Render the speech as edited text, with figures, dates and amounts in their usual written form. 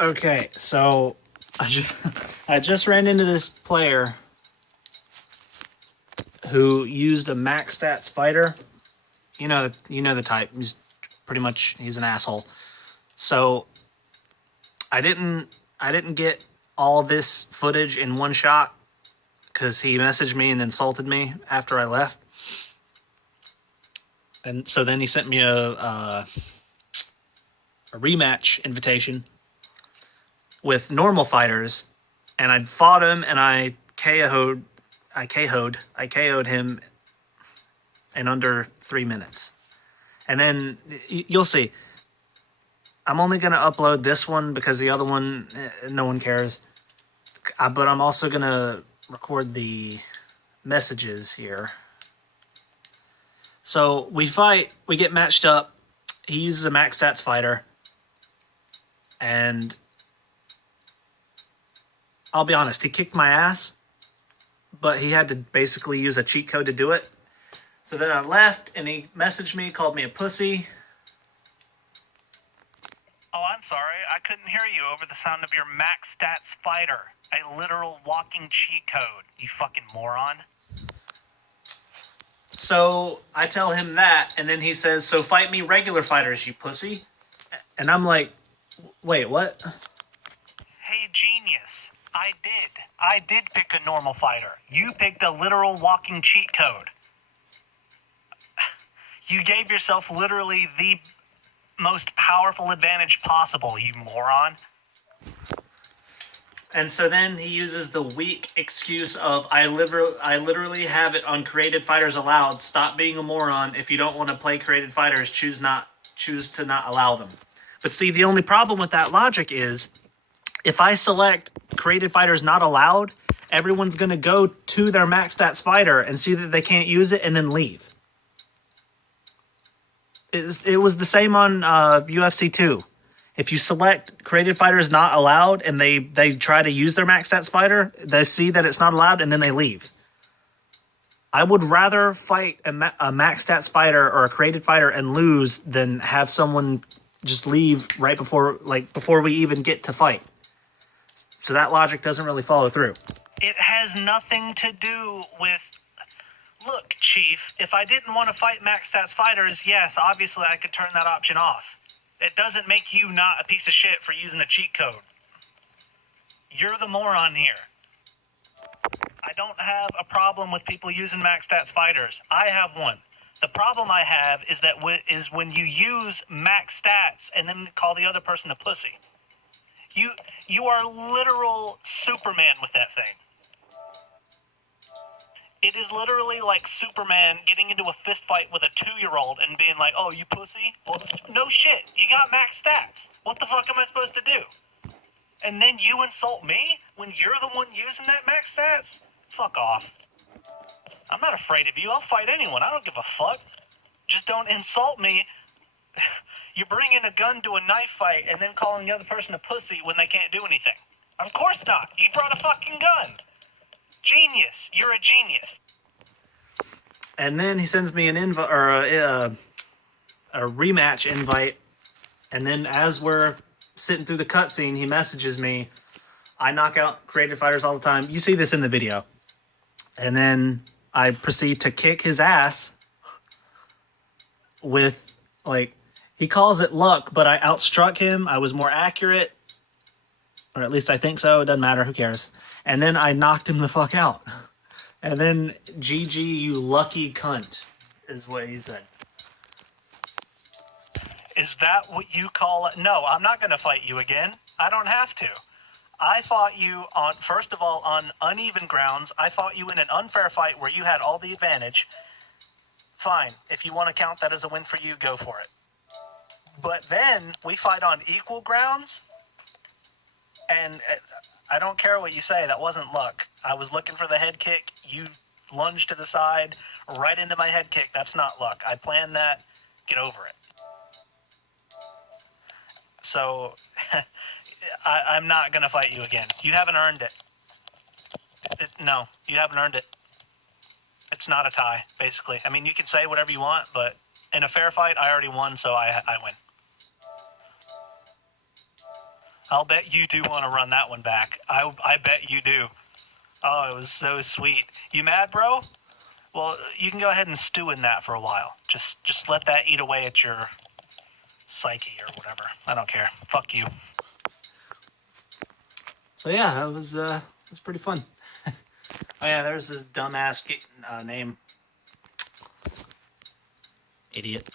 Okay, so I just ran into this player who used a max stats fighter. You know the type. He's an asshole. So I didn't get all this footage in one shot because he messaged me and insulted me after I left. And so then he sent me a rematch invitation with normal fighters, and I fought him and I KO'd him in under 3 minutes. And then you'll see. I'm only gonna upload this one because the other one, no one cares. But I'm also gonna record the messages here. So we fight, we get matched up. He uses a max stats fighter, and I'll be honest, he kicked my ass, but he had to basically use a cheat code to do it. So then I left, and he messaged me, called me a pussy. Oh, I'm sorry. I couldn't hear you over the sound of your max stats fighter. A literal walking cheat code, you fucking moron. So I tell him that, and then he says, "So fight me regular fighters, you pussy." And I'm like, wait, what? Hey, genius. I did pick a normal fighter. You picked a literal walking cheat code. You gave yourself literally the most powerful advantage possible, you moron. And so then he uses the weak excuse of, I literally have it on created fighters allowed. Stop being a moron. If you don't want to play created fighters, choose to not allow them. But see, the only problem with that logic is if I select created fighters not allowed, everyone's going to go to their max stats fighter and see that they can't use it and then leave. It was the same on UFC 2. If you select created fighters not allowed and they try to use their max stats fighter, they see that it's not allowed and then they leave. I would rather fight a max stats fighter or a created fighter and lose than have someone just leave right before we even get to fight. So that logic doesn't really follow through. It has nothing to do with... Look, Chief, if I didn't want to fight max stats fighters, yes, obviously I could turn that option off. It doesn't make you not a piece of shit for using a cheat code. You're the moron here. I don't have a problem with people using max stats fighters. I have one. The problem I have is that when you use max stats and then call the other person a pussy. You are literal Superman with that thing. It is literally like Superman getting into a fist fight with a 2-year-old and being like, "Oh, you pussy?" Well, no shit. You got max stats. What the fuck am I supposed to do? And then you insult me when you're the one using that max stats? Fuck off. I'm not afraid of you. I'll fight anyone. I don't give a fuck. Just don't insult me. You're bringing a gun to a knife fight and then calling the other person a pussy when they can't do anything. Of course not. You brought a fucking gun. Genius. You're a genius. And then he sends me an invite or a rematch invite. And then as we're sitting through the cutscene, he messages me. I knock out creative fighters all the time. You see this in the video. And then I proceed to kick his ass with, he calls it luck, but I outstruck him. I was more accurate. Or at least I think so. It doesn't matter. Who cares? And then I knocked him the fuck out. And then, GG, you lucky cunt, is what he said. Is that what you call it? No, I'm not going to fight you again. I don't have to. I fought you on, first of all, on uneven grounds. I fought you in an unfair fight where you had all the advantage. Fine. If you want to count that as a win for you, go for it. But then we fight on equal grounds, and I don't care what you say. That wasn't luck. I was looking for the head kick. You lunged to the side, right into my head kick. That's not luck. I planned that. Get over it. So, I'm not going to fight you again. You haven't earned it. No, you haven't earned it. It's not a tie, basically. I mean, you can say whatever you want, but in a fair fight, I already won, so I win. I'll bet you do want to run that one back. I bet you do. Oh, it was so sweet. You mad, bro? Well, you can go ahead and stew in that for a while. Just let that eat away at your psyche or whatever. I don't care. Fuck you. So yeah, that was pretty fun. Oh yeah, there's this dumbass name. Idiot.